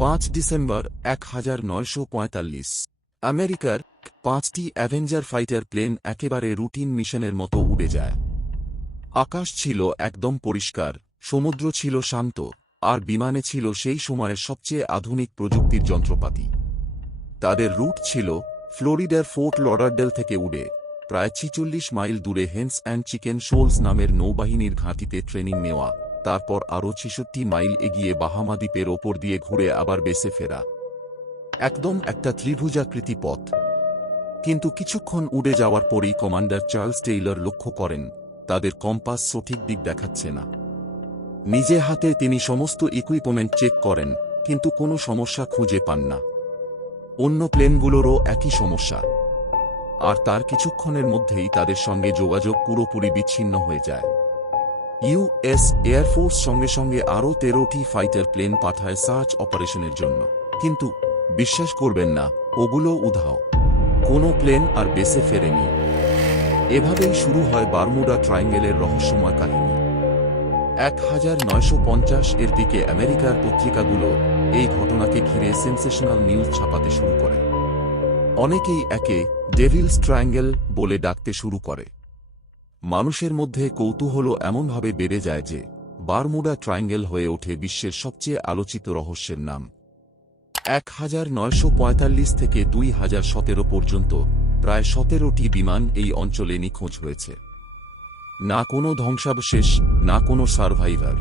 পাঁচ ডিসেম্বর এক হাজার নয়শো পঁয়তাল্লিশ। আমেরিকার পাঁচটি অ্যাভেঞ্জার ফাইটার প্লেন একেবারে রুটিন মিশনের মতো উড়ে যায়। আকাশ ছিল একদম পরিষ্কার, সমুদ্র ছিল শান্ত, আর বিমানে ছিল সেই সময়ের সবচেয়ে আধুনিক প্রযুক্তির যন্ত্রপাতি। তাদের রুট ছিল ফ্লোরিডার ফোর্ট লডারডেল থেকে উড়ে, প্রায় ছিচল্লিশ মাইল দূরে হেন্স অ্যান্ড চিকেন শোলস নামের নৌবাহিনীর ঘাঁটিতে ট্রেনিং নেওয়া। তারপর আরও ছেষট্টি মাইল এগিয়ে বাহামা দ্বীপের ওপর দিয়ে ঘুরে আবার বেসে ফেরা। একদম একটা ত্রিভুজাকৃতি পথ। কিন্তু কিছুক্ষণ উড়ে যাওয়ার পরই কমান্ডার চার্লস টেইলর লক্ষ্য করেন, তাদের কম্পাস সঠিক দিক দেখাচ্ছে না। নিজে হাতে তিনি সমস্ত ইকুইপমেন্ট চেক করেন, কিন্তু কোনো সমস্যা খুঁজে পান না। অন্য প্লেনগুলোরও একই সমস্যা। আর তার কিছুক্ষণের মধ্যেই তাদের সঙ্গে যোগাযোগ পুরোপুরি বিচ্ছিন্ন হয়ে যায়। ইউএস এয়ারফোর্স সঙ্গে সঙ্গে আরও তেরোটি ফাইটার প্লেন পাঠায় সার্চ অপারেশনের জন্য। কিন্তু বিশ্বাস করবেন না, ওগুলো উধাও। কোনো প্লেন আর বেসে ফেরেনি। এভাবেই শুরু হয় বারমুডা ট্রায়াঙ্গেলের রহস্যময় কাহিনী। এক হাজার নয়শো পঞ্চাশ এর দিকে আমেরিকার পত্রিকাগুলো এই ঘটনাকে ঘিরে সেন্সেশনাল নিউজ ছাপাতে শুরু করে। অনেকেই একে ডেভিলস ট্রায়াঙ্গেল বলে ডাকতে শুরু করে। মানুষের মধ্যে কৌতূহল এমনভাবে বেড়ে যায় যে, বারমুডা ট্রায়াঙ্গেল হয়ে ওঠে বিশ্বের সবচেয়ে আলোচিত রহস্যের নাম। এক হাজার নয়শো পঁয়তাল্লিশ থেকে দুই হাজার সতেরো পর্যন্ত প্রায় সতেরোটি বিমান এই অঞ্চলে নিখোঁজ হয়েছে। না কোনো ধ্বংসাবশেষ, না কোনো সার্ভাইভার।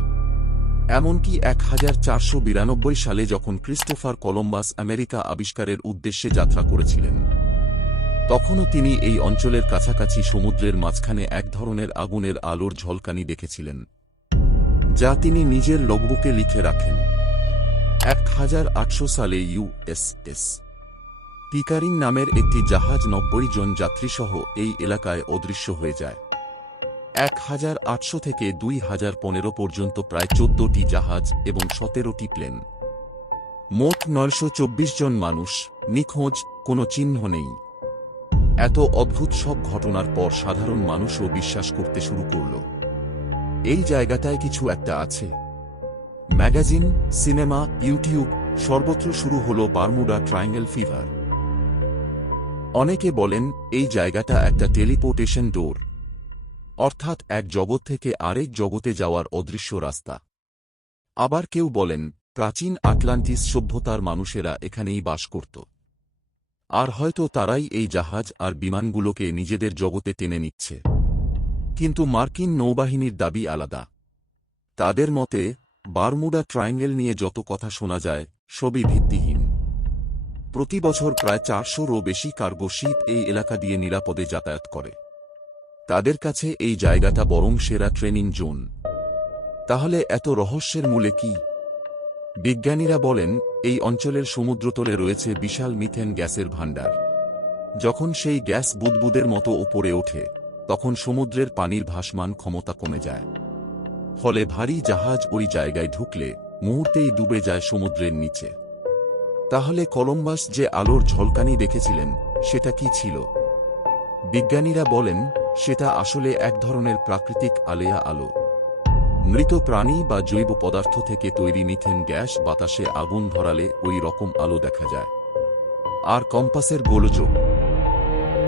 এমনকি এক হাজার চারশো বিরানব্বই সালে যখন ক্রিস্টোফার কলম্বাস আমেরিকা আবিষ্কারের উদ্দেশ্যে যাত্রা করেছিলেন তখনও তিনি এই অঞ্চলের কাছাকাছি সমুদ্রের মাঝখানে এক ধরনের আগুনের আলোর ঝলকানি দেখেছিলেন, যা তিনি নিজের লগবুকে লিখে রাখেন। এক হাজার আটশো সালে ইউএসএস পিকারিং নামের একটি জাহাজ নব্বই জন যাত্রীসহ এই এলাকায় অদৃশ্য হয়ে যায়। এক হাজার আটশো থেকে দুই হাজার পনেরো পর্যন্ত প্রায় চোদ্দটি জাহাজ এবং সতেরোটি প্লেন। মোট নয়শো চব্বিশ জন মানুষ, নিখোঁজ, কোনো চিহ্ন নেই। এত অদ্ভুত সব ঘটনার পর সাধারণ মানুষও বিশ্বাস করতে শুরু করল। এই জায়গাটায় কিছু একটা আছে। ম্যাগাজিন, সিনেমা, ইউটিউব, সর্বত্র শুরু হল বারমুডা ট্রায়াঙ্গেল ফিভার। অনেকে বলেন, এই জায়গাটা একটা টেলিপোর্টেশন ডোর। অর্থাৎ এক জগৎ থেকে আরেক জগতে যাওয়ার অদৃশ্য রাস্তা। আবার কেউ বলেন, প্রাচীন আটলান্টিস সভ্যতার মানুষেরা এখানেই বাস করত। আর হয়তো তারাই এই জাহাজ আর বিমানগুলোকে নিজেদের জগতে টেনে নিচ্ছে। কিন্তু মার্কিন নৌবাহিনীর দাবি আলাদা। তাদের মতে, বারমুডা ট্রায়াঙ্গেল নিয়ে যত কথা শোনা যায়, সবই ভিত্তিহীন। প্রতি বছর প্রায় চারশোরও বেশি কার্গো শিপ এই এলাকা দিয়ে নিরাপদে যাতায়াত করে। তাদের কাছে এই জায়গাটা বরং সেরা ট্রেনিং জোন। তাহলে এত রহস্যের মূলে কি? বিজ্ঞানীরা বলেন এই অঞ্চলের সমুদ্রতলে রয়েছে বিশাল মিথেন গ্যাসের ভাণ্ডার। যখন সেই গ্যাস বুদবুদের মতো ওপরে ওঠে, তখন সমুদ্রের পানির ভাসমান ক্ষমতা কমে যায়। ফলে ভারী জাহাজ ওই জায়গায় ঢুকলে মুহূর্তেই ডুবে যায় সমুদ্রের নিচে। তাহলে কলম্বাস যে আলোর ঝলকানি দেখেছিলেন, সেটা কি ছিল? বিজ্ঞানীরা বলেন, সেটা আসলে এক ধরনের প্রাকৃতিক আলেয়া আলো। মৃত প্রাণী বা জৈব পদার্থ থেকে তৈরি মিথেন গ্যাস বাতাসে আগুন ধরালে ওই রকম আলো দেখা যায়। আর কম্পাসের গোলযোগ।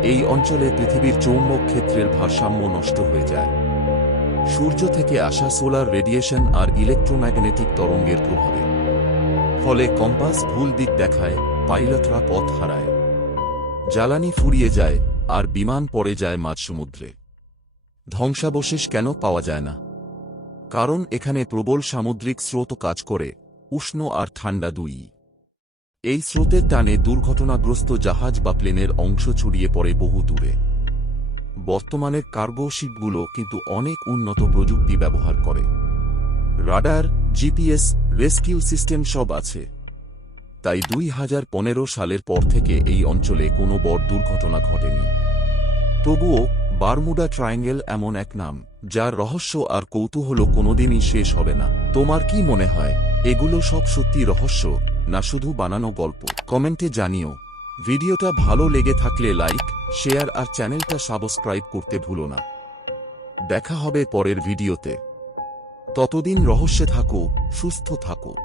এই অঞ্চলে পৃথিবীর চৌম্বক ক্ষেত্রের ভারসাম্য নষ্ট হয়ে যায়। সূর্য থেকে আসা সোলার রেডিয়েশন আর ইলেকট্রোম্যাগনেটিক তরঙ্গের প্রভাবে। ফলে কম্পাস ভুল দিক দেখায়, পাইলটরা পথ হারায়। জ্বালানি ফুরিয়ে যায়, আর বিমান পড়ে যায় মাঝ সমুদ্রে ধ্বংসাবশেষ কেন পাওয়া যায় না? কারণ এখানে প্রবল সামুদ্রিক স্রোত কাজ করে, উষ্ণ আর ঠান্ডা দুই। এই স্রোতের টানে দুর্ঘটনাগ্রস্ত জাহাজ বা প্লেনের অংশ ছড়িয়ে পড়ে বহু দূরে। বর্তমানের কার্গো শিপগুলো কিন্তু অনেক উন্নত প্রযুক্তি ব্যবহার করে। রাডার, জিপিএস, রেস্কিউ সিস্টেম সব আছে। তাই দুই হাজার পনেরো সালের পর থেকে এই অঞ্চলে কোনো বড় দুর্ঘটনা ঘটেনি। তবুও বারমুডা ট্রায়াঙ্গেল এমন এক নাম। যার রহস্য আর কৌতূহল কোনোদিনই শেষ হবে না। তোমার কি মনে হয়? এগুলো সব সত্যি রহস্য, না শুধু বানানো গল্প? কমেন্টে জানিও। ভিডিওটা ভালো লেগে থাকলে লাইক, শেয়ার আর চ্যানেলটা সাবস্ক্রাইব করতে ভুলো না। দেখা হবে পরের ভিডিওতে। ততদিন রহস্যে থাকো, সুস্থ থাকো।